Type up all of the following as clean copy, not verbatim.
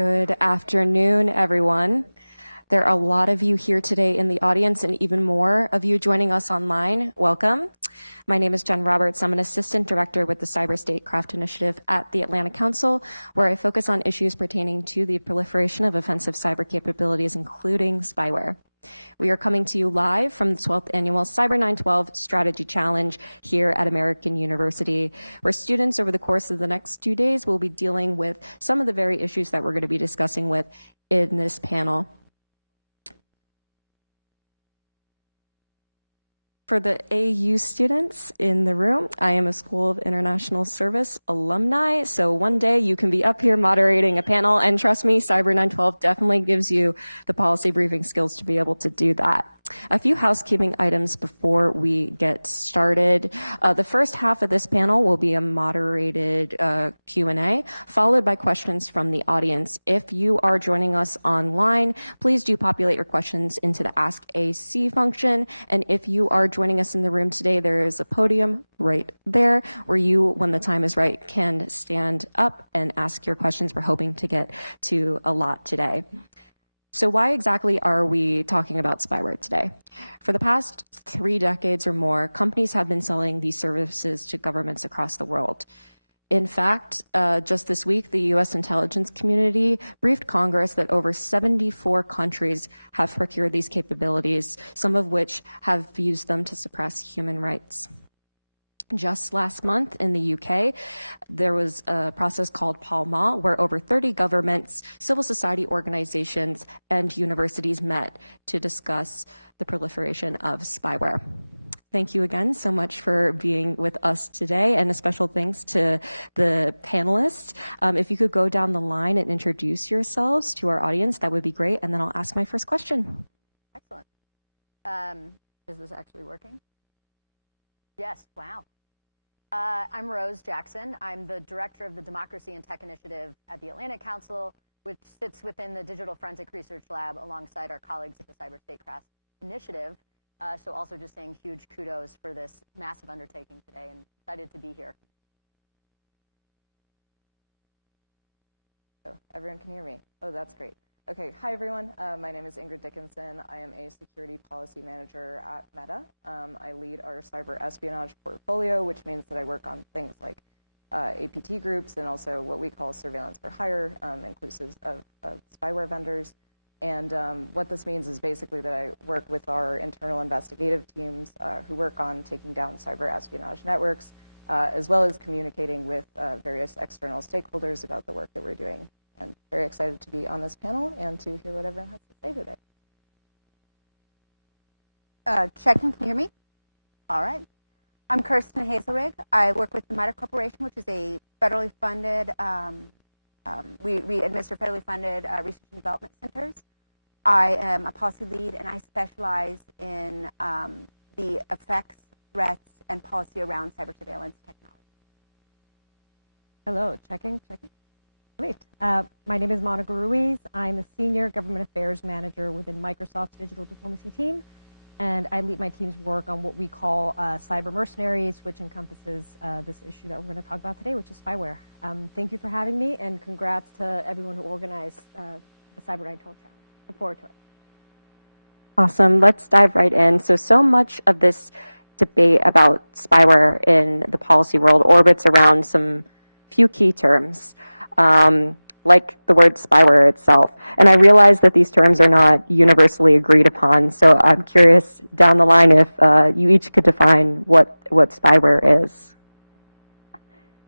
Good afternoon, everyone. There are a lot of you here today in the audience and even more of you joining us online. Welcome. My name is Jen Roberts. I'm an assistant director with the Cyber Statecraft initiative at the Atlanta Council, where I focus on issues pertaining to the proliferation of offensive cyber capabilities, including spyware. We are coming to you live from the 12th annual Cyber 912 Strategy Challenge here at American University, where students over the course of the next 2 days will be dealing with some of the very issues that we're going to be discussing with in this panel. For the AU students in the room, I am a School of International Service alumni, so one day you can be up here moderating a panel, and trust me, Cyber 912 definitely gives you the policy briefing skills to be able to do that. A few housekeeping items before we get started. The first half of this panel will be a moderated Q&A, followed by questions from the audience. If you are joining us online, please do populate your questions into the Ask AC function. And if you are joining us in the room today, there is a podium right there where you, when the time is right, can stand up and ask your questions. We're hoping to get to a lot today. So why exactly are we talking about spyware today? For the past 3 decades or more, companies have been selling these services to governments across the world. In fact, just this week, the U.S. intelligence community briefed Congress that over 74 countries have procured these capabilities, some of which have used them to suppress human rights. Just last month in the UK, there was a process called Pall Mall, where over 30 governments, civil society organizations, and universities met to discuss the proliferation of spyware. Thank you again so much for being with us today, and a special thanks to the panelists. If you could go down the line and introduce yourselves to our audience, that would be great, and then I'll ask my first question. Excellent. Is this actually working? Yes, wow. I'm Rose Jackson. I'm the director of the Democracy and Tech Initiative at the Atlanta Council, which sits within the Digital Forensic Research Lab alongside our colleagues at the Cyber Statecraft initiative. So also just saying huge kudos for this massive undertaking today, and excited to be here. Oh, everyone can hear me. Oh, that's great. Okay, hi everyone. My name is Ingrid Dickinson. I am a security policy manager at Meta. I lead our cyber espionage portfolio, which means that I work on things like APT groups and also what we call surveillance for hire, inclusive of spyware vendors. And what this means is basically that I work with our internal investigative teams who work on taking down cyber espionage networks, as well as communicating with various external stakeholders about the work that we're doing. And very excited to be on this panel and to hear what everyone has to say today. Checking, can you hear me? All right. I'm Kirsten Hazelrig. I work with the MITRE Corporation, which is a federally funded, we administer federally funded research and development centers. I am a policy lead, and I specialize in the effects, threats, and policy around cyber surveillance technology. Hello, checking. Great. My name is Monica Ruiz. I'm a senior government affairs manager within Microsoft's digital diplomacy team, and I lead my team's work on what we call cyber mercenaries, which encompasses this issue that we're going to talk about today, which is spyware. Thank you for having me, and congrats to everyone who organized the Cyber 912 Challenge. Look forward to it. Awesome. Let's dive right in. So much of this debate about spyware in the policy world orbits around some few key terms. Like the word spyware itself. And I realize that these terms are not universally agreed upon, so I'm curious down the line if you each could define what spyware is.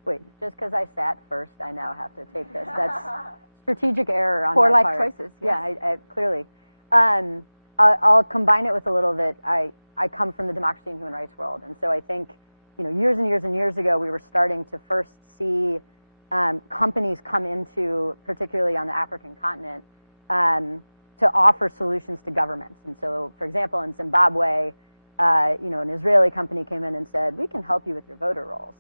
Wait, just because I sat first, I now have to take this. That's strategic error on Poor my life part. choices. Yes. Yeah, I clearly. I'll combine it with a little bit. I come from the democracy and human rights world, and so I think, years and years and years ago, we were starting to first see companies come into, particularly on the African continent, to offer solutions to governments. And so, for example, in Zimbabwe, an Israeli company came in and said, we can help you with your voter rolls,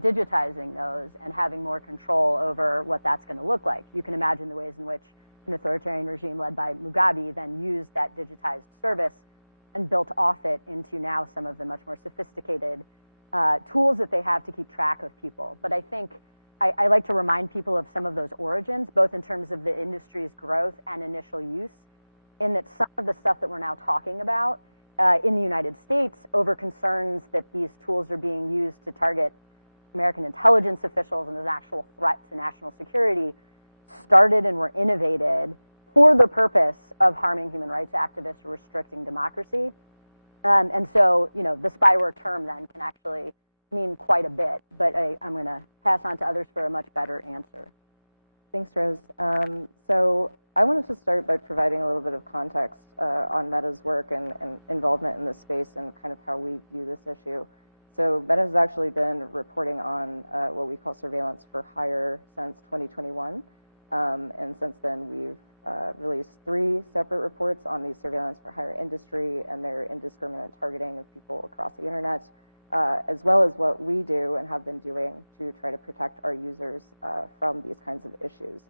digitizing those and having more control over what that's going to look like. You can imagine the ways in which an authoritarian regime led by Mugabe then used that digitized service and built off it into now some of the much more sophisticated tools that they have to keep track of people. But I think I like to remind people of some of those origins, both in terms of the industry's growth and initial use, in that some of the stuff that we're now talking about in the United States over concerns that these tools are being used to target American intelligence officials and as an actual threat to national security started and were innovated for the purpose of harming human rights activists or restricting democracy. And so, you know, the spyware term then can actually mean quite a bit, but I'm going to pass on to others for a much better answer. Thanks, Rose. So I wanted to start by providing a little bit of context on Meta's work and involvement in this space and kind of how we view this issue. So Meta has actually been reporting on what we call surveillance for hire since 2021. And since then, we've released 3 separate reports on the surveillance for hire industry and their indiscriminate targeting of people across the internet, as well as what we do and have been doing to try to protect our users from these kinds of issues.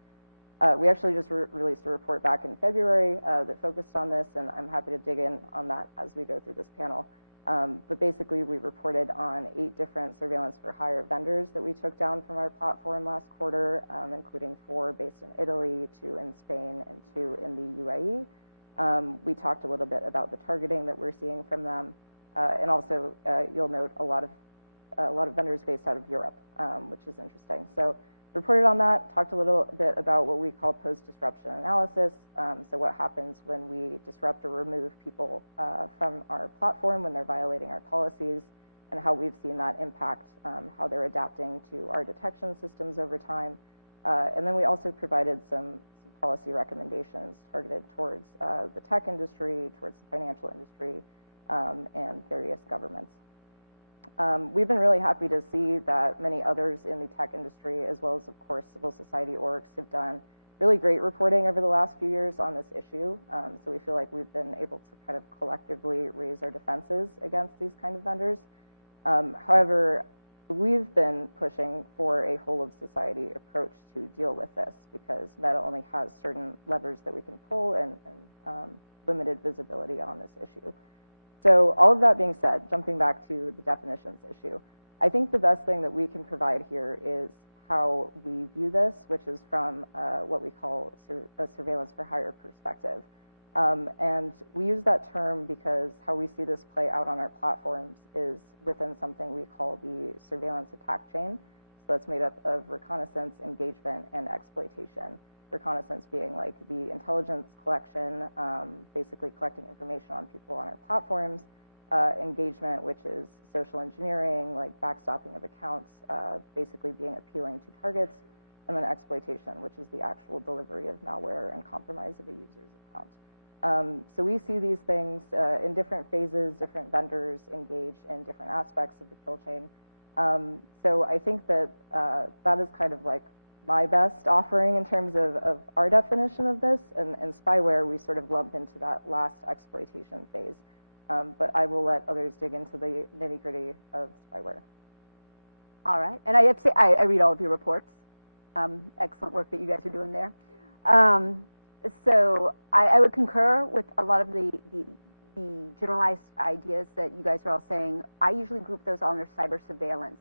We actually just released a report back in February that focused on this, and I'm happy to dig in on that as we go through this panel. But basically, we reported on 8 different surveillance for hire vendors that we took down from our platform last quarter, including 4 based in Italy, 2 in Spain, and 2 in the UAE. We talked a little bit about the targeting that we're seeing from them, and also you'll note a lot of vendors based out of Europe, which is interesting. So reported on that, talked a little bit about what we call post-disruption analysis. So what happens when we disrupt or remove people from our platform when they're violating our policies, and how we've seen that impact how they're adapting to our detection systems over time. And then we also provided some policy recommendations targeted towards the tech industry, towards the financial industry, and various governments. We've been really happy to see that many others in the tech industry, as well as, of course, civil society orgs, have done really great reporting over the last few years on this issue. So we feel like we've been able to kind of collectively raise our defenses against these kind of vendors. However, we've been pushing for a whole of society approach to deal with this, because Meta only has certain levers that we can pull and limited visibility on this issue. So all of that being said, jumping back to the definitions issue, I think the best thing that we can provide here is how we view this, which is from what we call a surveillance for hire perspective. And we use that term because how we see this play out on our platforms is within something we call the surveillance attack chain. So that's made up of reconnaissance, engagement, and exploitation. Reconnaissance being like the intelligence collection, basically collecting information on people on our platforms. Engagement, which is social engineering, like backstopping of accounts, basically being appealing to targets. And then exploitation, which is the actual delivery of malware and compromise of a user's account. So we see these things in different phases, different vendors engaged in different aspects of the kill chain. So I think that that is kind of like my best offering in terms of our definition of this, and spyware we sort of lump into that last exploitation phase. But I will let others dig into the nitty-gritty of spyware. All right, and I have to say, I read all of your reports. Excellent work that you guys are doing there. So I would concur with a lot of the generalized ideas that you guys are all saying. I usually group those all under cyber surveillance.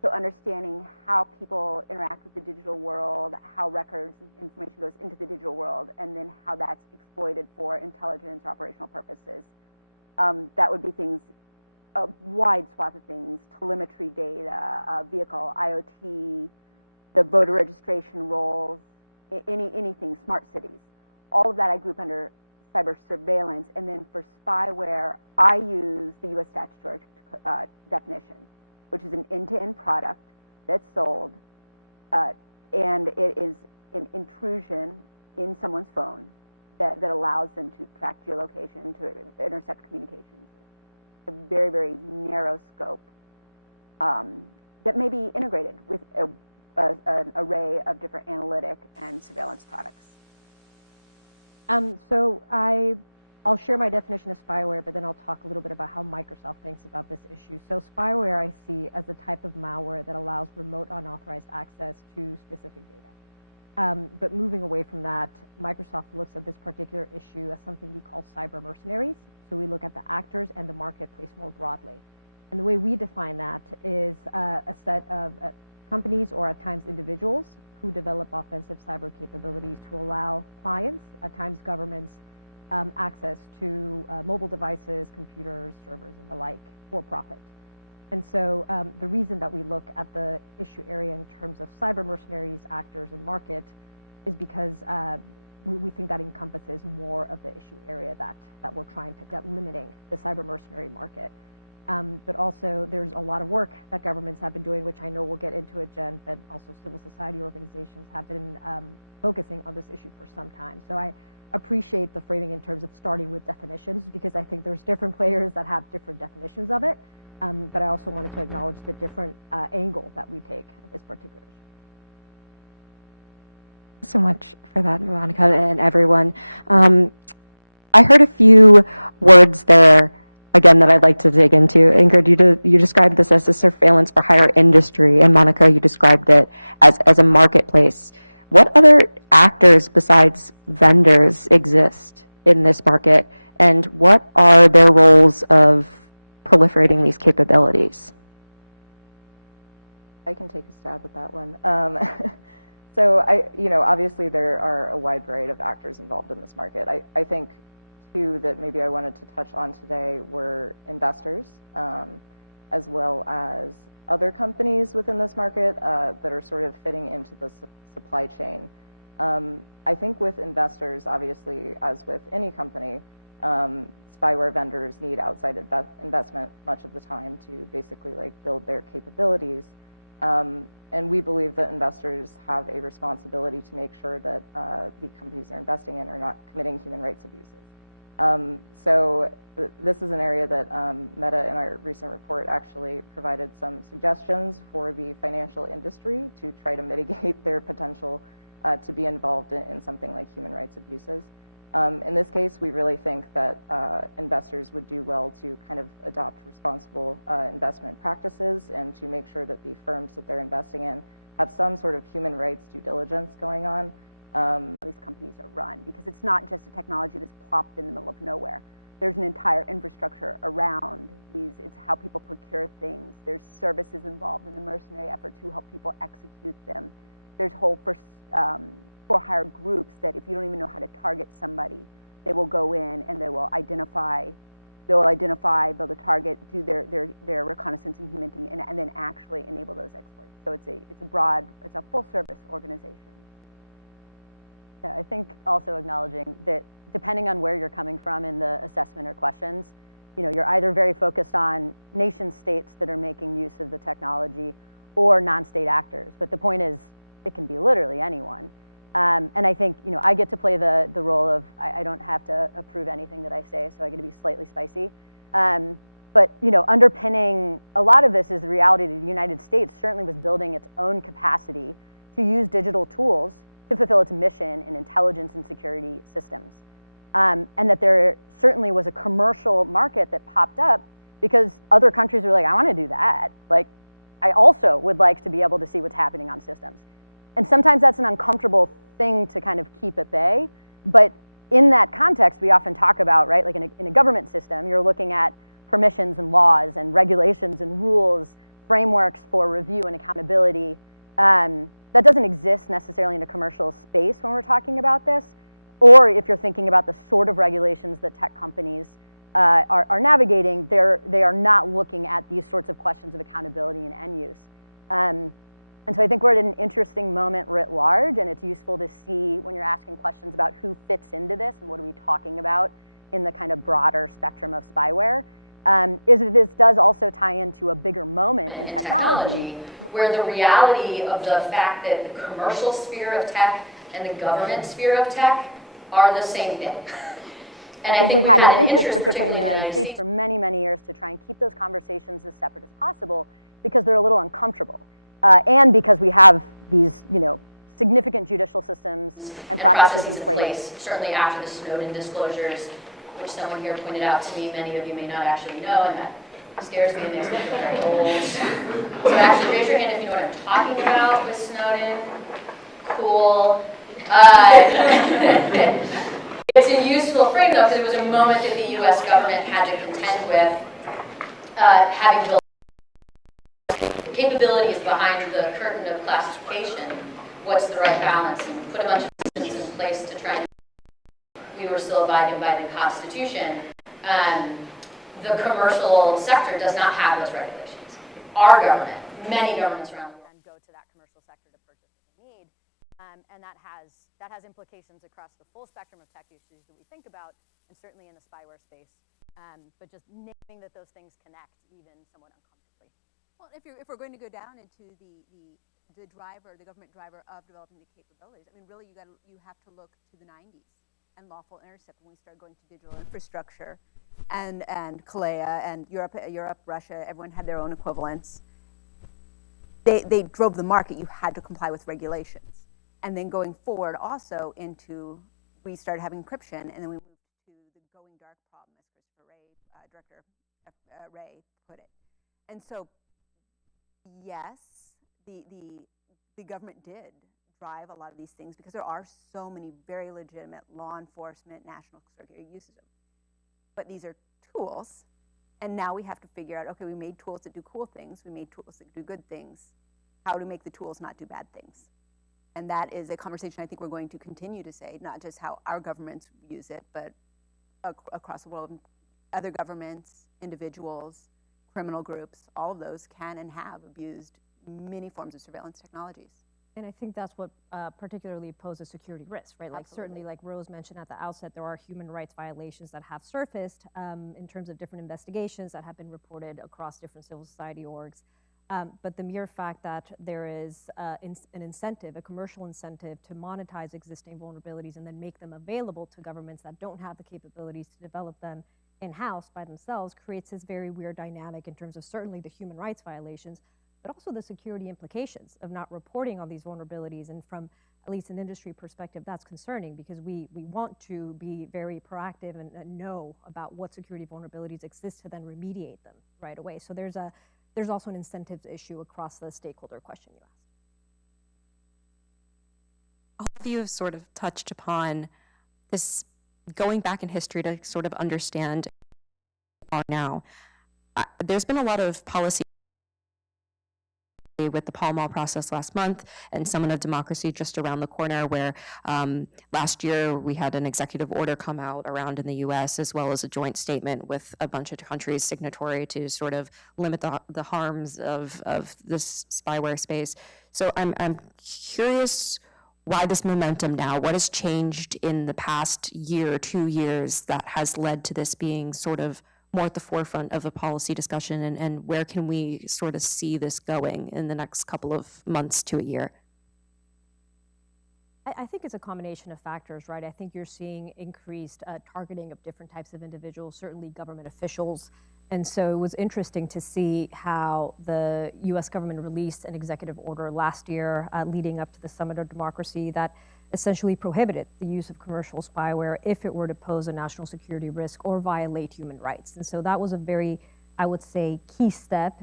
So understanding how people interact with the digital world, how records and information goes into the digital world, and then how that's exploited for intelligence or operational purposes. That would be things, a wide swath of things: telemetry data, vehicle, IoT, the voter registration rolls, anything, smart cities. All of that I group under cyber surveillance. And then for spyware, I use the U.S. statutory definition, which is an end-to-end product that's sold, and it is an intrusion in someone's phone that allows them to track geolocation, to intercept communications. It's a very, very narrow scope that may be integrated with an array of different analytic and surveillance products. So I'll share my definition of spyware, but then I'll talk a little bit about how Microsoft thinks about this issue. So spyware I see as a type of malware that allows remote unauthorized access to specific data. But moving away from that, Microsoft looks at this particular issue as something we call cyber mercenaries. So we look at the actors and the marketplace more broadly. And the way we define that is a set of companies or at times individuals who develop offensive cyber capabilities to allow clients, at times governments, access to mobile devices, computers, servers, and the like for profit. And so the reason that we look at the issue area in terms of cyber mercenaries, actors, and market is because we think that encompasses more of the issue area that we're trying to get, limiting the cyber mercenary market. But also there's a lot of work that governments have been doing, which I know we'll get into it, Jen, but also civil society organizations have been focusing on this issue for some time. So I appreciate the framing in terms of starting with definitions, because I think there's different players that have different definitions of it. But I also wanted to acknowledge the different angle that we take at this particular issue. So much for that, Monica and everyone. I heard a few words there, again, that I'd like to dig into. Ingrid, you described this as a surveillance for hire industry, and Monica, you described it as a marketplace. What other actors besides vendors exist in this market, and what are their roles of proliferating these capabilities? I can take a stab at that one. So obviously there are a wide variety of actors involved in this market. I think two that maybe I wanted to touch on today were investors, as well as other companies within this market that are sort of fitting into the supply chain. I think with investors, obviously, as with any company, spyware vendors need outside investment much of the time to basically build their capabilities. And we believe that investors have a responsibility to make sure that the companies they're investing in are not committing human rights abuses. So this is an area that Meta in our recent report actually provided some suggestions for the financial industry to try to mitigate their potential to be involved in something like human rights abuses. In this case, we really think that investors would do well to kind of adopt responsible investment practices and to make sure that the firms that they're investing in have some sort of human rights due diligence going on. These companies are run, because it's not just a technology that's plopped in the middle of nowhere. There's an entire infrastructure around these. It's how people procure things. There's services involved in the mercenary effort to help people execute them. There's whole for hire groups that if you don't even know how to target somebody, they will go in and they will identify, build a target, do their reconnaissance and humanting, and then actually enable those exploits. So it's a full service organization. Yeah, I think also acknowledging that depending on where you're coming from in the assessment or questions, you're either very focused on nation states that are making use of the technology or non-state actors. But the point is, it can be literally anyone. And I think, I get to play the role of, I don't have to approve anything that I say, so I get to be slightly spicy. But, underpinning a lot of this is the reality that the United States certainly was building its own capacity to use digital tools to fulfill its mission in intelligence and security systems. And that there certainly was a commercial market that popped up because other countries were like, I want to do that. I also would like to be able to see what's happening on systems. And sometimes that's an uncomfortable thing to kind of keep at bay. But in that context, we often talk about, right, in a government system, you're looking at permissions and laws and regulations and rules, frameworks for review and accountability. That doesn't exist necessarily in a commercial space when we're talking about this. Or if you're thinking about the sort of regulations that tech companies are navigating, they are not looking at these sorts of questions of accountability and end use. And so I think we're at an interesting moment writ large, and it's useful to see when you're asking questions about who fits into this and what are we talking about in the kind of broader spectrum of spyware, is that this does also tie into a bigger moment in technology, where the reality of the fact that the commercial sphere of tech and the government sphere of tech are the same thing. And I think we've had an interest, particularly in the United States, for many, many years to try and keep those conversations as separate as possible because they're a little uncomfortable. And because we have these, significant judicial systems and processes in place. Certainly after the Snowden disclosures, which someone here pointed out to me, many of you may not actually know, and that scares me and makes me feel very old. So actually raise your hand if you know what I'm talking about with Snowden. Cool. It's a useful frame, though, because it was a moment that the U.S. government had to contend with having built capability is behind the curtain of classification, what's the right balance? And put a bunch of systems in place to try and we were still abiding by the Constitution. The commercial sector does not have those regulations. Our government, many governments around the world, then go to that commercial sector to purchase what they need. And that has implications across the full spectrum of tech issues that we think about, and certainly in the spyware space. But just naming that those things connect even somewhat uncomfortably. Well, if we're going to go down into the government driver of developing the capabilities, I mean, really, you have to look to the 90s and lawful intercept when we started going to digital infrastructure, and Kalea and Europe, Russia, everyone had their own equivalents. They drove the market. You had to comply with regulations. And then going forward also we started having encryption, and then we moved to the going dark problem, as Christopher Wray, Director Wray put it. And so, yes, the government did drive a lot of these things because there are so many very legitimate law enforcement, national security uses of them. But these are tools, and now we have to figure out, okay, we made tools that do cool things, we made tools that do good things, how to make the tools not do bad things. And that is a conversation I think we're going to continue to say, not just how our governments use it, but across the world, other governments, individuals, criminal groups, all of those can and have abused many forms of surveillance technologies. And I think that's what particularly poses security risks, right? Like certainly, like Rose mentioned at the outset, there are human rights violations that have surfaced in terms of different investigations that have been reported across different civil society orgs. But the mere fact that there is an incentive, a commercial incentive to monetize existing vulnerabilities and then make them available to governments that don't have the capabilities to develop them in-house by themselves creates this very weird dynamic in terms of certainly the human rights violations, but also the security implications of not reporting on these vulnerabilities. And from at least an industry perspective, that's concerning because we want to be very proactive and know about what security vulnerabilities exist to then remediate them right away. So there's also an incentives issue across the stakeholder question you asked. All of you have sort of touched upon this going back in history to sort of understand now. There's been a lot of policy with the Pall Mall process last month and Summit of Democracy just around the corner, where last year we had an executive order come out around in the US, as well as a joint statement with a bunch of countries signatory to sort of limit the harms of this spyware space. So I'm curious why this momentum now? What has changed in the past year or 2 years that has led to this being sort of more at the forefront of a policy discussion, and where can we sort of see this going in the next couple of months to a year? I think it's a combination of factors, right? I think you're seeing increased targeting of different types of individuals, certainly government officials. And so it was interesting to see how the US government released an executive order last year leading up to the Summit of Democracy that essentially prohibited the use of commercial spyware if it were to pose a national security risk or violate human rights. And so that was a very, I would say, key step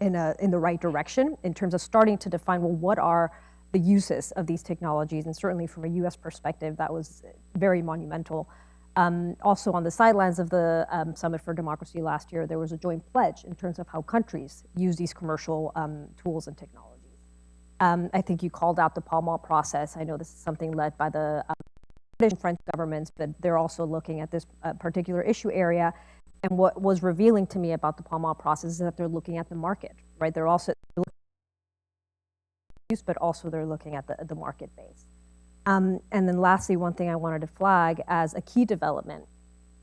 in the right direction in terms of starting to define, well, what are the uses of these technologies? And certainly from a US perspective, that was very monumental. Also on the sidelines of the Summit for Democracy last year, there was a joint pledge in terms of how countries use these commercial tools and technologies. I think you called out the Pall Mall process. I know this is something led by the British and French governments, but they're also looking at this particular issue area. And what was revealing to me about the Pall Mall process is that they're looking at the market, right? They're also looking at use, but also they're looking at the market base. And then lastly, one thing I wanted to flag as a key development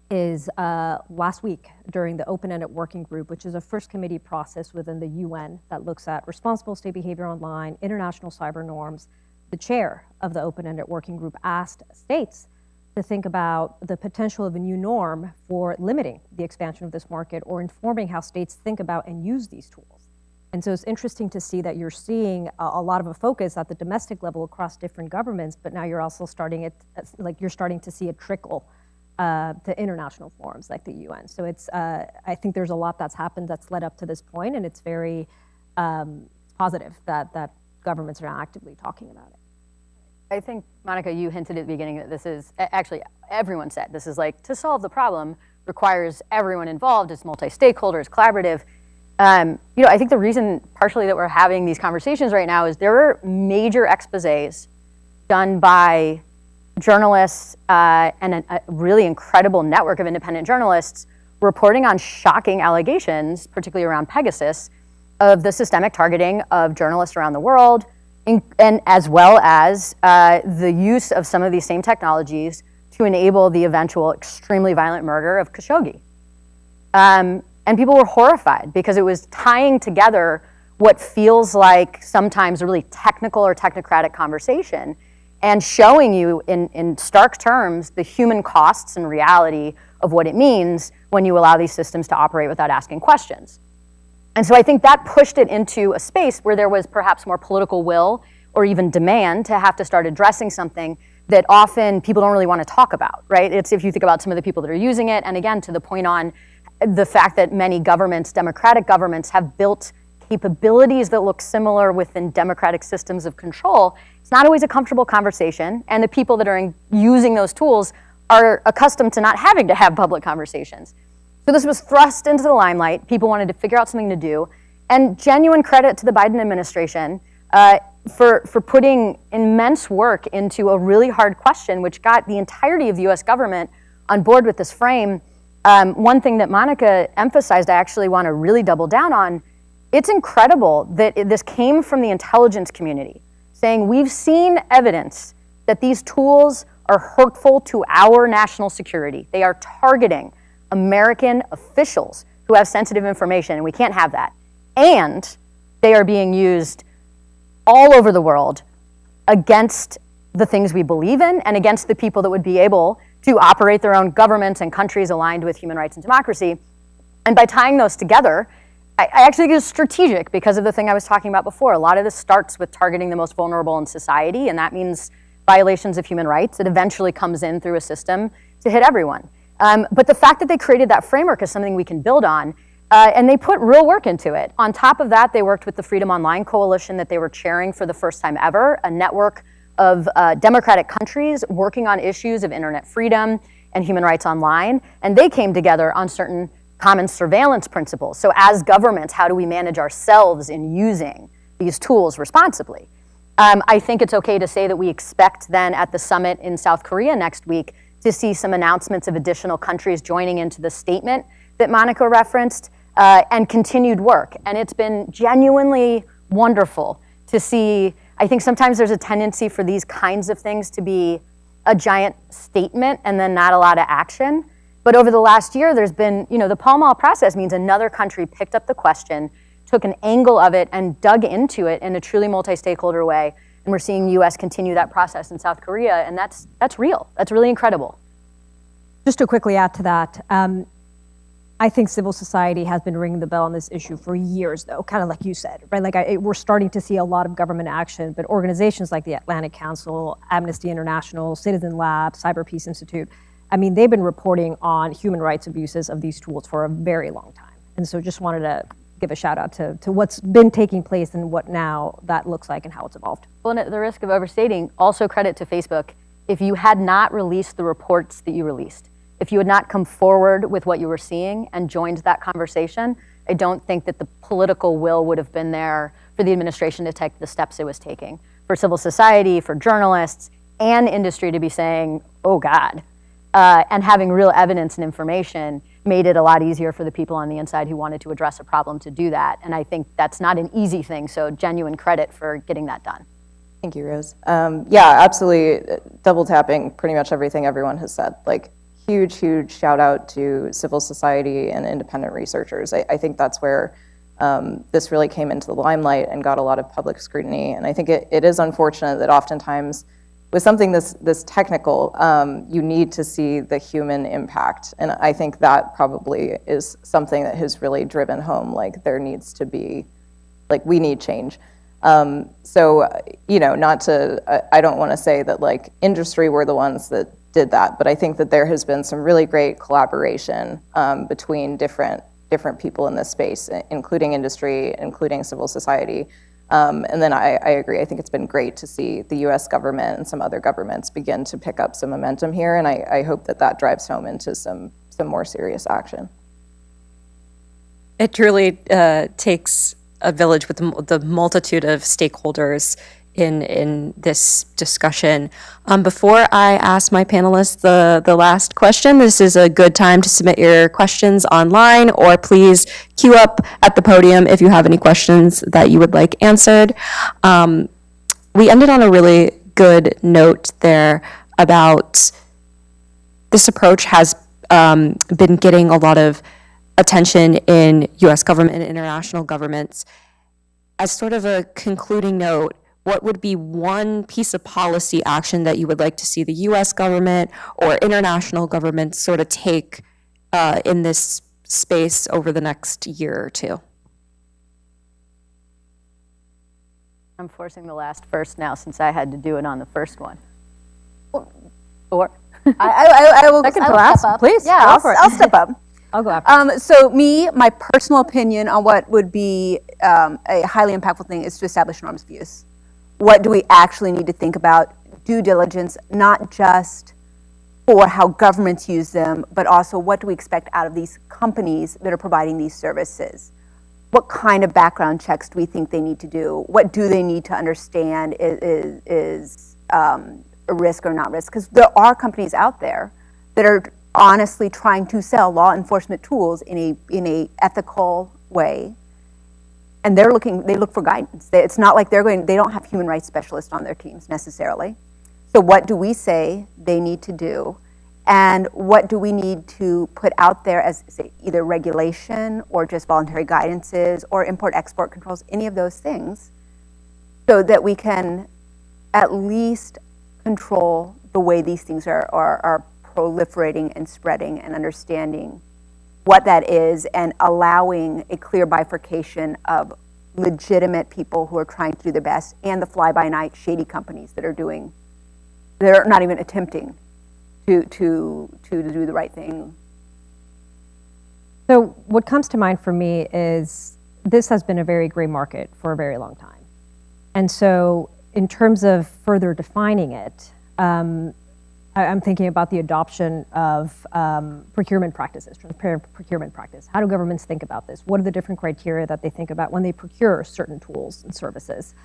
is last week during the open-ended working group, which is a first committee process within the UN that looks at responsible state behavior online, international cyber norms. The chair of the open-ended working group asked states to think about the potential of a new norm for limiting the expansion of this market or informing how states think about and use these tools. And so it's interesting to see that you're seeing a lot of a focus at the domestic level across different governments, but now you're also starting to see a trickle to international forums like the UN. So it's, I think there's a lot that's happened that's led up to this point, and it's very positive that governments are now actively talking about it. I think, Monica, you hinted at the beginning that this is, actually everyone said, this is like, to solve the problem requires everyone involved, it's multi-stakeholder, it's collaborative. I think the reason partially that we're having these conversations right now is there are major exposés done by journalists and a really incredible network of independent journalists reporting on shocking allegations, particularly around Pegasus, of the systemic targeting of journalists around the world, and as well as the use of some of these same technologies to enable the eventual extremely violent murder of Khashoggi. And people were horrified because it was tying together what feels like sometimes a really technical or technocratic conversation and showing you in stark terms the human costs and reality of what it means when you allow these systems to operate without asking questions. And so I think that pushed it into a space where there was perhaps more political will or even demand to have to start addressing something that often people don't really want to talk about, right? It's if you think about some of the people that are using it, and again, to the point on the fact that many governments, democratic governments, have built capabilities that look similar within democratic systems of control, it's not always a comfortable conversation, and the people that are using those tools are accustomed to not having to have public conversations. So this was thrust into the limelight. People wanted to figure out something to do, and genuine credit to the Biden administration for putting immense work into a really hard question, which got the entirety of the US government on board with this frame. One thing that Monica emphasized, I actually want to really double down on, it's incredible that this came from the intelligence community, saying we've seen evidence that these tools are hurtful to our national security. They are targeting American officials who have sensitive information, and we can't have that. And they are being used all over the world against the things we believe in and against the people that would be able to operate their own governments and countries aligned with human rights and democracy. And by tying those together, I actually think it's strategic because of the thing I was talking about before. A lot of this starts with targeting the most vulnerable in society, and that means violations of human rights. It eventually comes in through a system to hit everyone. But the fact that they created that framework is something we can build on, and they put real work into it. On top of that, they worked with the Freedom Online Coalition that they were chairing for the first time ever, a network of democratic countries working on issues of internet freedom and human rights online, and they came together on certain common surveillance principles. So as governments, how do we manage ourselves in using these tools responsibly? I think it's okay to say that we expect then at the summit in South Korea next week to see some announcements of additional countries joining into the statement that Monica referenced, and continued work. And it's been genuinely wonderful to see. I think sometimes there's a tendency for these kinds of things to be a giant statement and then not a lot of action. But over the last year, there's been, the Pall Mall process means another country picked up the question, took an angle of it, and dug into it in a truly multi-stakeholder way. And we're seeing the US continue that process in South Korea, and that's real. That's really incredible. Just to quickly add to that, I think civil society has been ringing the bell on this issue for years, though, kind of like you said, right? Like we're starting to see a lot of government action, but organizations like the Atlantic Council, Amnesty International, Citizen Lab, Cyber Peace Institute, they've been reporting on human rights abuses of these tools for a very long time. And so just wanted to give a shout out to what's been taking place and what now that looks like and how it's evolved. Well, and at the risk of overstating, also credit to Facebook. If you had not released the reports that you released, if you had not come forward with what you were seeing and joined that conversation, I don't think that the political will would have been there for the administration to take the steps it was taking. For civil society, for journalists, and industry to be saying, oh God, and having real evidence and information made it a lot easier for the people on the inside who wanted to address a problem to do that. And I think that's not an easy thing, so genuine credit for getting that done. Thank you, Rose. Yeah, absolutely, double tapping pretty much everything everyone has said. Like, huge shout out to civil society and independent researchers. I think that's where this really came into the limelight and got a lot of public scrutiny. And I think it is unfortunate that oftentimes with something this technical, you need to see the human impact. And I think that probably is something that has really driven home, like there needs to be, like we need change. So, not to, I don't want to say that like industry were the ones that did that, but I think that there has been some really great collaboration between different people in this space, including industry, including civil society. And then I agree, I think it's been great to see the US government and some other governments begin to pick up some momentum here, and I hope that drives home into some more serious action. It truly takes a village with the multitude of stakeholders in this discussion. Before I ask my panelists the last question, this is a good time to submit your questions online, or please queue up at the podium if you have any questions that you would like answered. We ended on a really good note there about this approach has been getting a lot of attention in U.S. government and international governments. As sort of a concluding note, what would be one piece of policy action that you would like to see the U.S. government or international governments sort of take in this space over the next year or two? I'm forcing the last first now since I had to do it on the first one. Or I will. Second I to will last, step up. please. Yeah, Go for it. I'll step up. I'll go after. So my personal opinion on what would be a highly impactful thing is to establish norms of use. What do we actually need to think about? Due diligence, not just for how governments use them, but also what do we expect out of these companies that are providing these services? What kind of background checks do we think they need to do? What do they need to understand is a risk or not risk? Because there are companies out there that are honestly trying to sell law enforcement tools in a ethical way, and they look for guidance. It's not like they don't have human rights specialists on their teams necessarily. So what do we say they need to do, and what do we need to put out there as, say, either regulation or just voluntary guidances or import-export controls, any of those things, so that we can at least control the way these things are proliferating and spreading, and understanding what that is, and allowing a clear bifurcation of legitimate people who are trying to do their best and the fly-by-night shady companies that are not even attempting to do the right thing. So what comes to mind for me is this has been a very gray market for a very long time. And so in terms of further defining it, I'm thinking about the adoption of procurement practices, transparent procurement practice. How do governments think about this? What are the different criteria that they think about when they procure certain tools and services?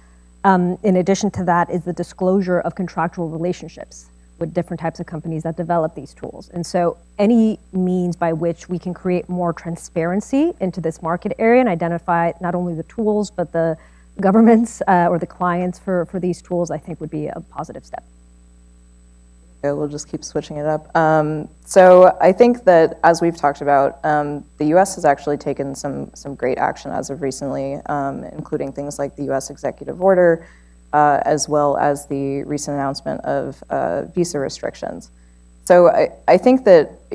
In addition to that is the disclosure of contractual relationships with different types of companies that develop these tools. And so any means by which we can create more transparency into this market area and identify not only the tools, but the governments or the clients for these tools, I think would be a positive step. We'll just keep switching it up. So I think that, as we've talked about, the U.S. has actually taken some great action as of recently, including things like the U.S. executive order, as well as the recent announcement of visa restrictions. So I think that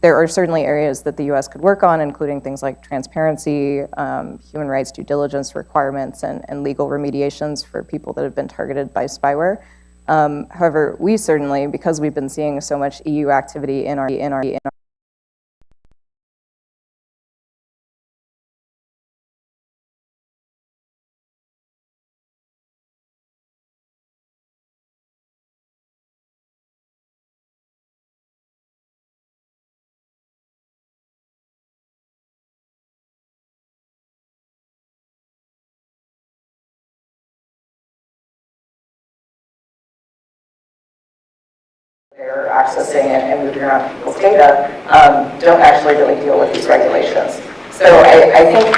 there are certainly areas that the U.S. could work on, including things like transparency, human rights due diligence requirements, and legal remediations for people that have been targeted by spyware. However, we certainly, because we've been seeing so much EU activity in our they're accessing and moving around people's data don't actually really deal with these regulations. So I think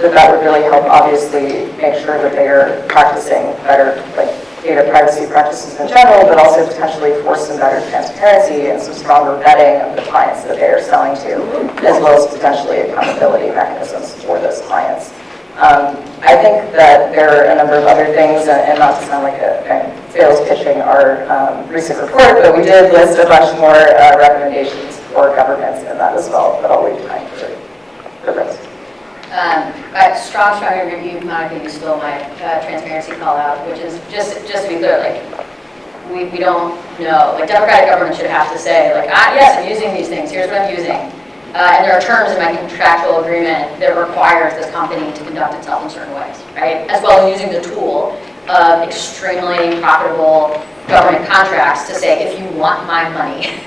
that would really help, obviously, make sure that they are practicing better, like, data privacy practices in general, but also potentially force some better transparency and some stronger vetting of the clients that they are selling to, as well as potentially accountability mechanisms for those clients. I think that there are a number of other things, and not to sound like a kind of sales pitching our recent report, but we did list a bunch more recommendations for governments in that as well, but I'll leave time for the rest. Strong review, Monica, you stole my transparency call out, which is just to be clear, like, we don't know. Like, democratic government should have to say, like, yes, I'm using these things, here's what I'm using. And there are terms in my contractual agreement that requires this company to conduct itself in certain ways, right? As well as using the tool of extremely profitable government contracts to say, if you want my money,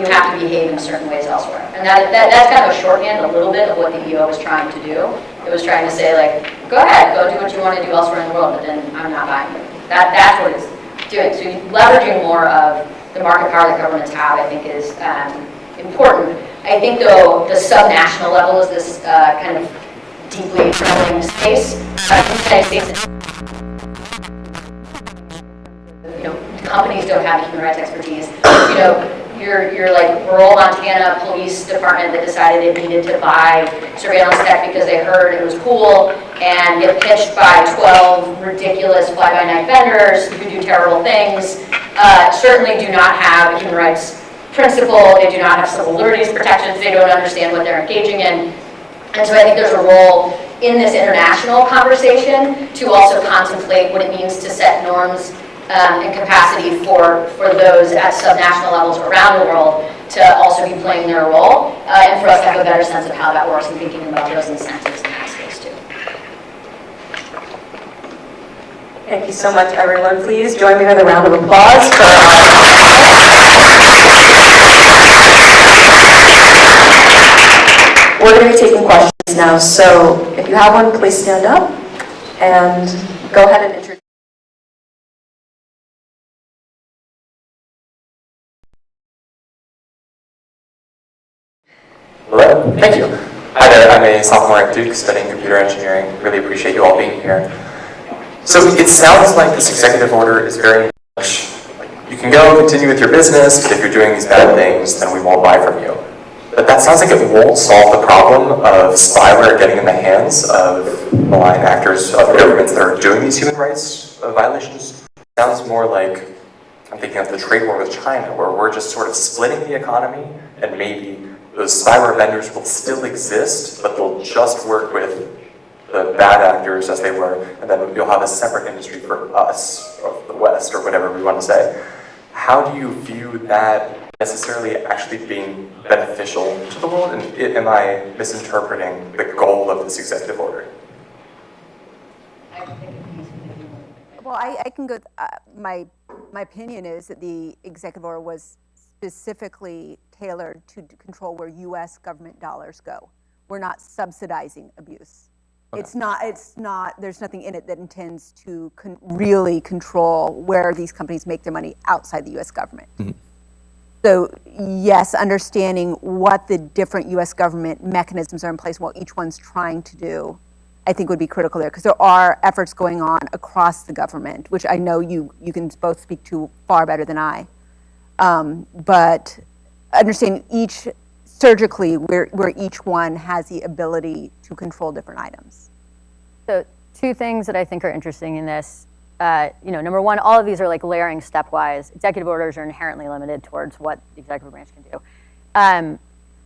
you have to behave in certain ways elsewhere. And that's kind of a shorthand, a little bit of what the EO was trying to do. It was trying to say, like, go ahead, go do what you want to do elsewhere in the world, but then I'm not buying you. That's what it's doing. So leveraging more of the market power that governments have, I think, is important. I think, though, the subnational level is this kind of deeply troubling space. The United States, companies don't have the human rights expertise. You're like rural Montana police department that decided it needed to buy surveillance tech because they heard it was cool and get pitched by 12 ridiculous fly-by-night vendors who do terrible things. Certainly do not have a human rights principle. They do not have civil liberties protections. They don't understand what they're engaging in. And so I think there's a role in this international conversation to also contemplate what it means to set norms and capacity for those at subnational levels around the world to also be playing their role, and for us to have a better sense of how that works and thinking about those incentives in that space too. Thank you so much, everyone. Please join me with a round of applause for We're going to be taking questions now, so if you have one, please stand up and go ahead and introduce. Hello, thank you. Hi there, I'm a sophomore at Duke studying computer engineering. Really appreciate you all being here. So it sounds like this executive order is very much, you can go continue with your business, but if you're doing these bad things, then we won't buy from you. But that sounds like it won't solve the problem of spyware getting in the hands of malign actors of governments that are doing these human rights violations. It sounds more like, I'm thinking of the trade war with China, where we're just sort of splitting the economy, and maybe those spyware vendors will still exist, but they'll just work with the bad actors as they were, and then you'll have a separate industry for us, or the West, or whatever we want to say. How do you view that necessarily actually being beneficial to the world? And am I misinterpreting the goal of this executive order? Well, I can go. My opinion is that the executive order was specifically tailored to control where U.S. government dollars go. We're not subsidizing abuse. Okay. It's not, there's nothing in it that intends to really control where these companies make their money outside the U.S. government. Mm-hmm. So yes, understanding what the different U.S. government mechanisms are in place, what each one's trying to do, I think would be critical there, because there are efforts going on across the government, which I know you can both speak to far better than I. But understanding each surgically where each one has the ability to control different items. So two things that I think are interesting in this. Number one, all of these are like layering stepwise. Executive orders are inherently limited towards what the executive branch can do.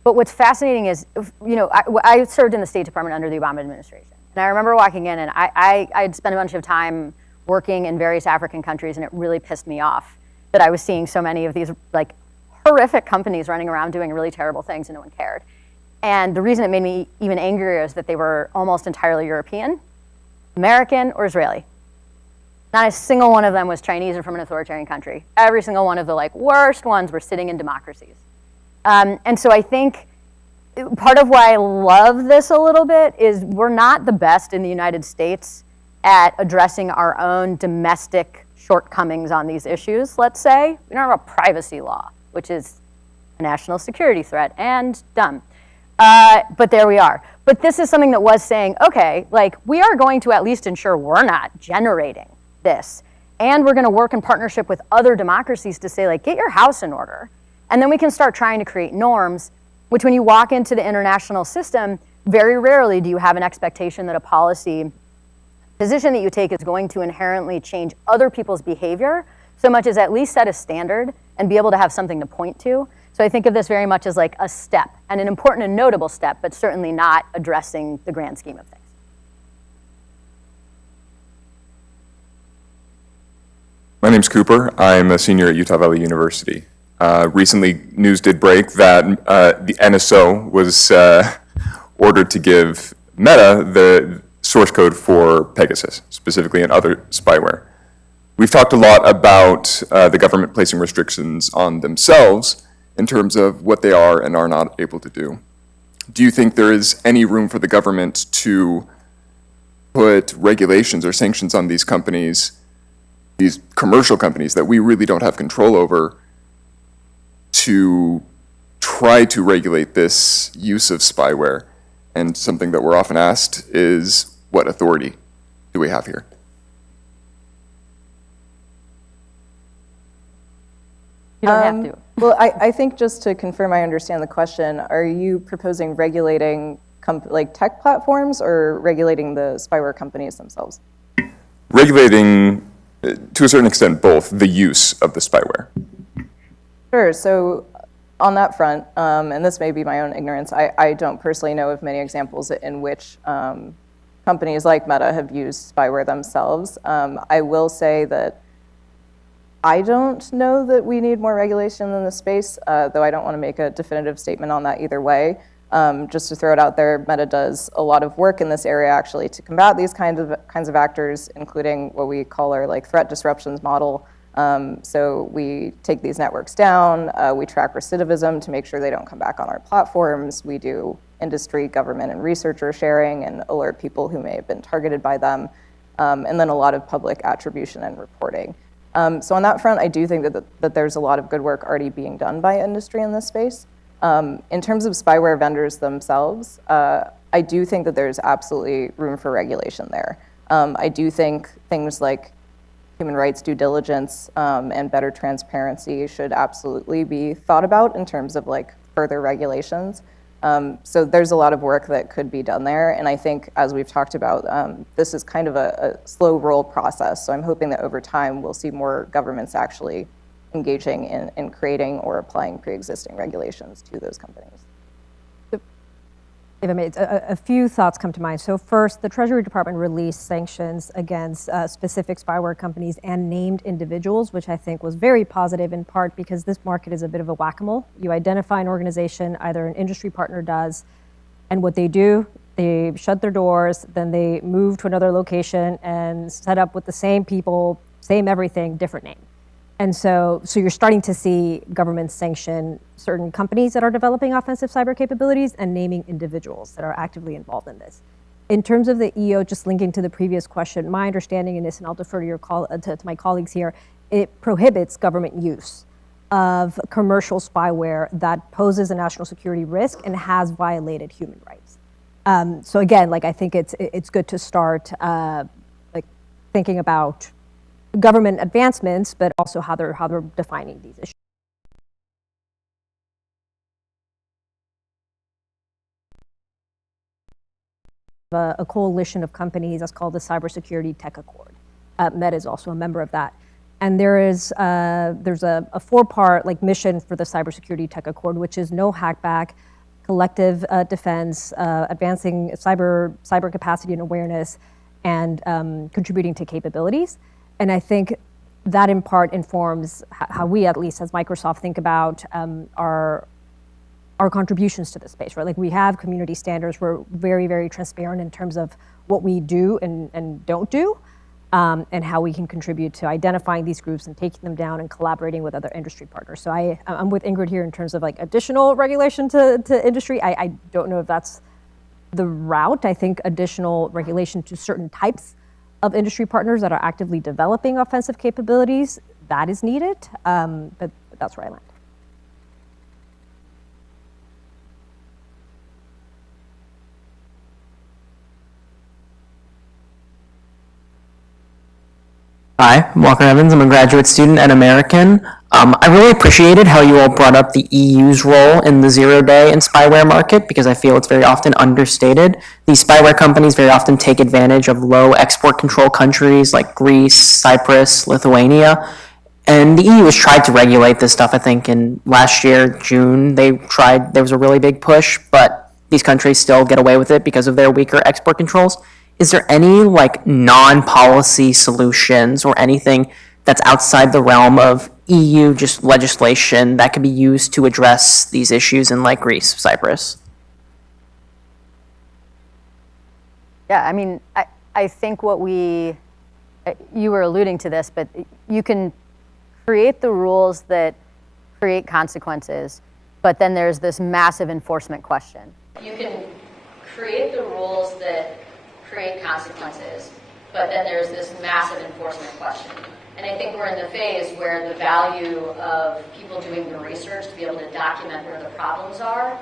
But what's fascinating is, I served in the State Department under the Obama administration. And I remember walking in and I'd spent a bunch of time working in various African countries, and it really pissed me off that I was seeing so many of these like horrific companies running around doing really terrible things and no one cared. And the reason it made me even angrier is that they were almost entirely European, American, or Israeli. Not a single one of them was Chinese or from an authoritarian country. Every single one of the worst ones were sitting in democracies. And so I think part of why I love this a little bit is we're not the best in the United States at addressing our own domestic shortcomings on these issues, let's say. We don't have a privacy law, which is a national security threat and dumb. But there we are. But this is something that was saying, okay, we are going to at least ensure we're not generating this. And we're going to work in partnership with other democracies to say, get your house in order. And then we can start trying to create norms, which when you walk into the international system, very rarely do you have an expectation that a policy position that you take is going to inherently change other people's behavior, so much as at least set a standard and be able to have something to point to. So I think of this very much as a step, and an important and notable step, but certainly not addressing the grand scheme of things. My name's Cooper. I'm a senior at Utah Valley University. Recently, news did break that the NSO was ordered to give Meta the source code for Pegasus, specifically and other spyware. We've talked a lot about the government placing restrictions on themselves in terms of what they are and are not able to do. Do you think there is any room for the government to put regulations or sanctions on these companies, these commercial companies that we really don't have control over, to try to regulate this use of spyware? And something that we're often asked is, what authority do we have here? You don't have to. Well, I think just to confirm I understand the question, are you proposing regulating like tech platforms or regulating the spyware companies themselves? Regulating, to a certain extent, both the use of the spyware. Sure. So on that front, and this may be my own ignorance, I don't personally know of many examples in which companies like Meta have used spyware themselves. I will say that I don't know that we need more regulation in this space, though I don't want to make a definitive statement on that either way. Just to throw it out there, Meta does a lot of work in this area actually to combat these kinds of actors, including what we call our like threat disruptions model. So we take these networks down, we track recidivism to make sure they don't come back on our platforms. We do industry, government, and researcher sharing and alert people who may have been targeted by them, and then a lot of public attribution and reporting. So on that front, I do think that there's a lot of good work already being done by industry in this space. In terms of spyware vendors themselves, I do think that there's absolutely room for regulation there. I do think things like human rights due diligence and better transparency should absolutely be thought about in terms of like further regulations. So there's a lot of work that could be done there. And I think, as we've talked about, this is kind of a slow roll process. So I'm hoping that over time we'll see more governments actually engaging in creating or applying pre-existing regulations to those companies. If I may, a few thoughts come to mind. So first, the Treasury Department released sanctions against specific spyware companies and named individuals, which I think was very positive in part because this market is a bit of a whack-a-mole. You identify an organization, either an industry partner does, and what they do, they shut their doors, then they move to another location and set up with the same people, same everything, different name. And so you're starting to see governments sanction certain companies that are developing offensive cyber capabilities and naming individuals that are actively involved in this. In terms of the EO, just linking to the previous question, my understanding in this, and I'll defer to, to my colleagues here, it prohibits government use of commercial spyware that poses a national security risk and has violated human rights. So again, like I think it's good to start like thinking about government advancements, but also how they're defining these issues. A coalition of companies that's called the Cybersecurity Tech Accord. Meta is also a member of that. And there's a four-part like mission for the Cybersecurity Tech Accord, which is no hackback, collective defense, advancing cyber capacity and awareness, and contributing to capabilities. And I think that in part informs how we, at least as Microsoft, think about our contributions to the space, right? Like we have community standards. We're very, very transparent in terms of what we do and don't do, and how we can contribute to identifying these groups and taking them down and collaborating with other industry partners. So I'm with Ingrid here in terms of like additional regulation to industry. I don't know if that's the route. I think additional regulation to certain types of industry partners that are actively developing offensive capabilities, that is needed, but that's where I land. Hi, I'm Walker Evans. I'm a graduate student at American. I really appreciated how you all brought up the EU's role in the zero-day and spyware market because I feel it's very often understated. These spyware companies very often take advantage of low export control countries like Greece, Cyprus, Lithuania, and the EU has tried to regulate this stuff. I think in last year, June, there was a really big push, but these countries still get away with it because of their weaker export controls. Is there any like non-policy solutions or anything that's outside the realm of EU just legislation that could be used to address these issues in like Greece, Cyprus? Yeah, I mean, I think you were alluding to this, but you can create the rules that create consequences but then there's this massive enforcement question. You can create the rules that create consequences, but then there's this massive enforcement question. And I think we're in the phase where the value of people doing the research to be able to document where the problems are,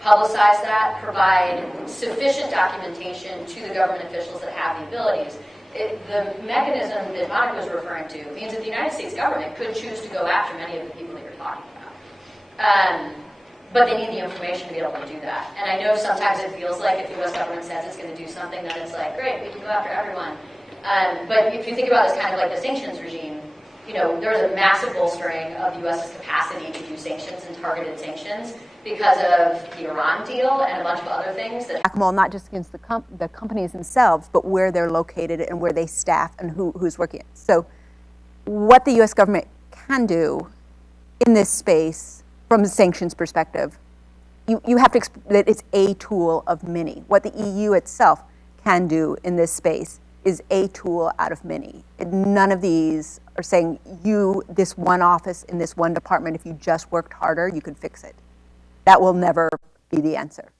publicize that, provide sufficient documentation to the government officials that have the abilities. The mechanism that Monica was referring to means that the United States government could choose to go after many of the people that you're talking about. But they need the information to be able to do that. And I know sometimes it feels like if the U.S. government says it's going to do something, then it's like, great, we can go after everyone. But if you think about it as kind of like the sanctions regime, there's a massive bolstering of the U.S.'s capacity to do sanctions and targeted sanctions because of the Iran deal and a bunch of other things. Well, not just against the companies themselves, but where they're located and where they staff and who's working. So what the U.S. government can do in this space from a sanctions perspective, you have to explain that it's a tool of many. What the EU itself can do in this space is a tool out of many. None of these are saying this one office in this one department, if you just worked harder, you could fix it. That will never be the answer.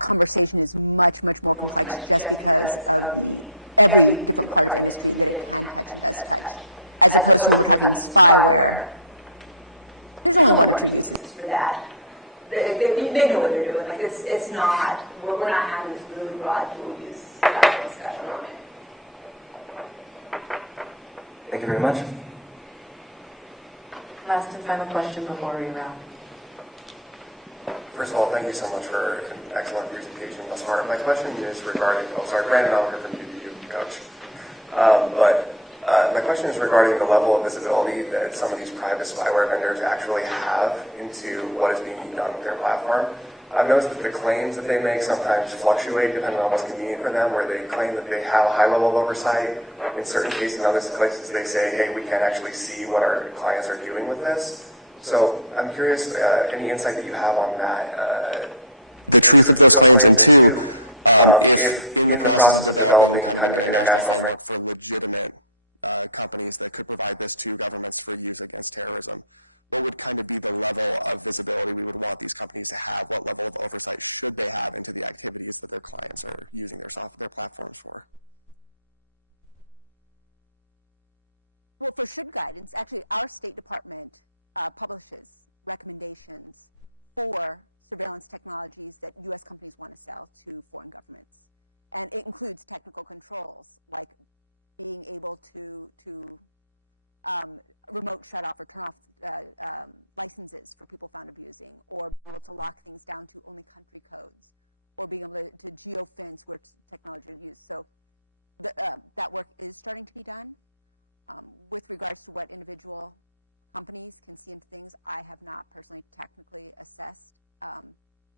Conversation is much, much more complex just because of every different part of industry that it can touch and does touch. As opposed to when we're talking spyware, there's only one or two uses for that. They know what they're doing. Like it's not, we're not having this really broad dual use discussion on it. Thank you very much. Last and final question before we wrap. First of all, thank you so much for an excellent presentation thus far. My question is regarding, Brandon Oliver from UVU, Coach. My question is regarding the level of visibility that some of these private spyware vendors actually have into what is being done with their platform. I've noticed that the claims that they make sometimes fluctuate depending on what's convenient for them, where they claim that they have a high level of oversight. In certain cases, in other places, they say, hey, we can't actually see what our clients are doing with this. So I'm curious, any insight that you have on that? The truth of those claims, and two, if in the process of developing kind of an international framework for legitimate companies that could provide this to governments for use against terrorism, what would kind of be the level of visibility we would want these companies to have? What level of oversight should they have into the activities that their clients are using their platforms for? Well, for should guidance, actually our State Department publishes recommendations for surveillance technologies that U.S. companies want to sell to foreign governments. And it includes technical controls, like being able to remote shut off or turn off licenses for people found abusing, or being able to lock things down to only country codes, or being able to geofence where technology is used. So that work is starting to be done. With regards to what individual companies can see into things, I have not personally technically assessed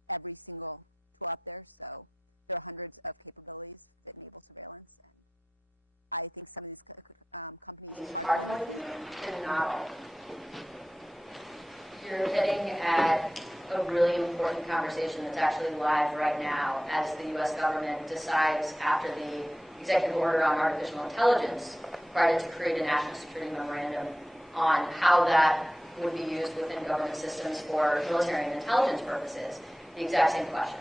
every single tool out there. So there are hundreds of capabilities that enable surveillance, and I think some of these companies are and not all. You're hitting at a really important conversation that's actually live right now as the U.S. government decides, after the executive order on artificial intelligence, decided to create a national security memorandum on how that would be used within government systems for military and intelligence purposes. The exact same question.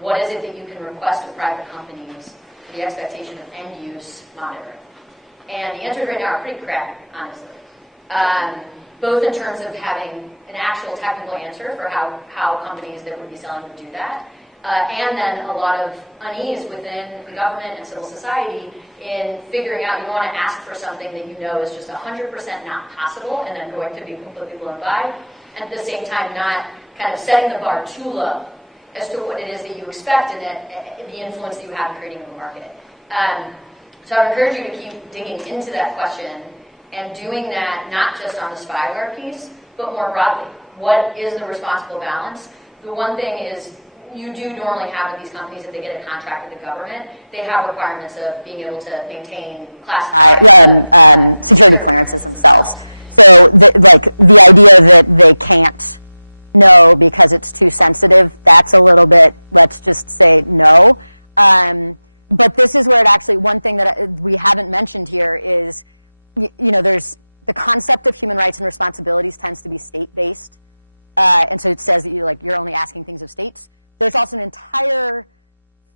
What is it that you can request of private companies for the expectation of end-use monitoring? And the answers right now are pretty crappy, honestly. Both in terms of having an actual technical answer for how companies that would be selling would do that, and then a lot of unease within the government and civil society in figuring out you want to ask for something that you know is just 100% not possible and then going to be completely blown by, and at the same time not kind of setting the bar too low as to what it is that you expect and the influence that you have in creating the market. So I would encourage you to keep digging into that question and doing that not just on the spyware piece, but more broadly. What is the responsible balance? The one thing is you do normally have with these companies, if they get a contract with the government, they have requirements of being able to maintain classified security clearances themselves. So the idea that they can't know because it's too sensitive, that's a little bit, let's just say no. But this is where it actually, one thing that we haven't mentioned here is, there's the concept of human rights and responsibilities tends to be state-based. And so it says that you're only asking things of states. There's also an entire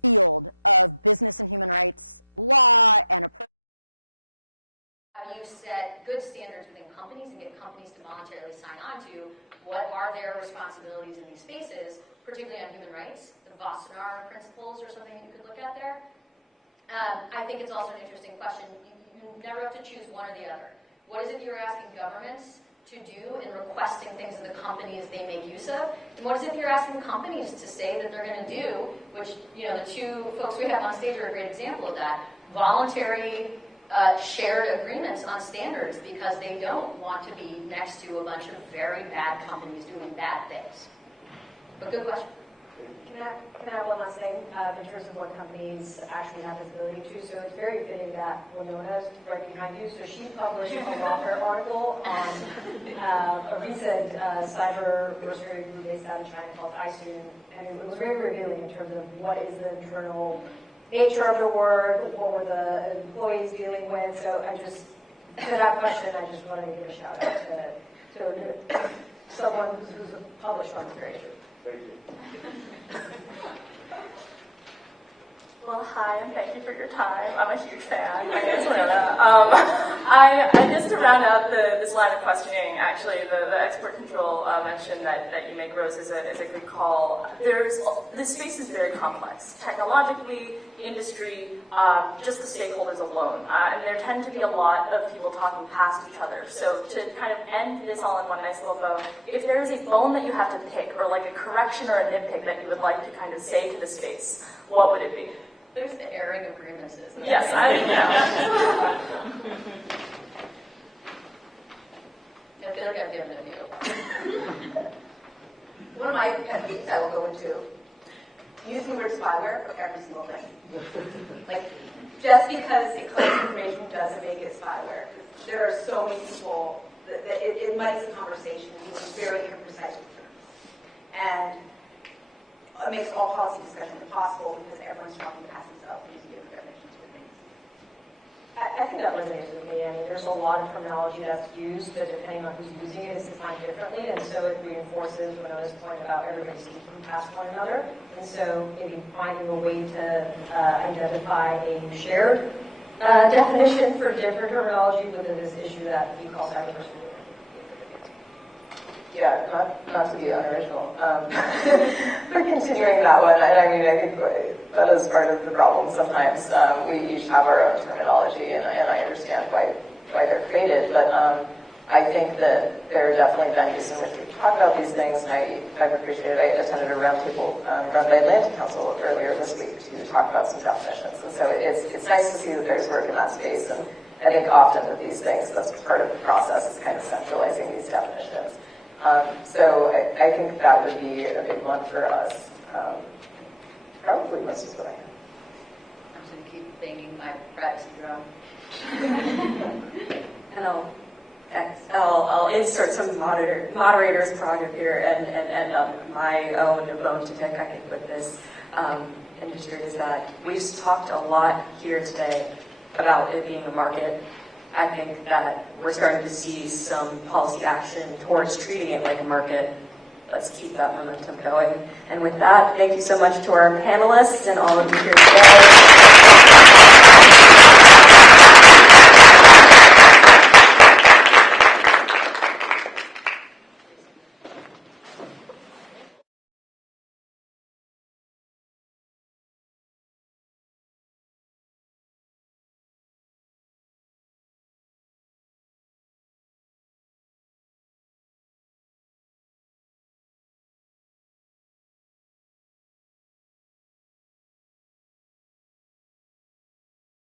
field of business and human rights law and approach. How do you set good standards within companies and get companies to voluntarily sign on to what are their responsibilities in these spaces, particularly on human rights? The Wassenaar principles or something you could look at there. I think it's also an interesting question. You never have to choose one or the other. What is it you're asking governments to do in requesting things of the companies they make use of? And what is it you're asking companies to say that they're going to do, which, the two folks we have on stage are a great example of that. Voluntary shared agreements on standards because they don't want to be next to a bunch of very bad companies doing bad things. But good question. Can I add one last thing in terms of what companies actually have visibility to? So it's very fitting that Winona's right behind you. So she published a Lawfare article on a recent cyber mercenary group based out of China called iStudent, and it was very revealing in terms of what is the internal nature of the work, what were the employees dealing with. So to that question, I just wanted to give a shout out to someone who's published on this very issue. Thank you. Well, hi, and thank you for your time. I'm a huge fan. My name is Winona. Just to round out this line of questioning, actually, the export control mentioned that you make, Rose, is a good call. This space is very complex. Technologically, industry, just the stakeholders alone. And there tend to be a lot of people talking past each other. So to kind of end this all in one nice little bow, if there is a bone that you have to pick, or like a correction or a nitpick that you would like to kind of say to the space, what would it be? There's the airing of grievances. Yes, I know. I feel like I've given it a few. One of my pet peeves I will go into, using the word spyware for every single thing. Just because it collects information doesn't make it spyware. There are so many people that it muddies the conversation using very imprecise terms. And it makes all policy discussion impossible because everyone's talking past themselves and using different definitions for things. I think that resonates with me. I mean, there's a lot of terminology that's used, but depending on who's using it, it's defined differently, and so it reinforces what I was pointing about everybody speaking past one another. And so maybe finding a way to identify a shared definition for different terminology within this issue that we call cybersecurity. Yeah, not to be unoriginal. For continuing that one, and I mean, I think that is part of the problem sometimes. We each have our own terminology, and I understand why they're created, but I think that there are definitely venues in which we talk about these things, and I've appreciated, I attended a roundtable run by Atlantic Council earlier this week to talk about some definitions, and so it's nice to see that there's work in that space, and I think often with these things, that's part of the process, is kind of centralizing these definitions. So I think that would be a big one for us. Probably most of what I have. I'm just going to keep banging my privacy drum. And I'll insert some moderator's prerogative here and my own bone to pick, I think, with this industry is that we've talked a lot here today about it being a market. I think that we're starting to see some policy action towards treating it like a market. Let's keep that momentum going. And with that, thank you so much to our panelists and all of you here today.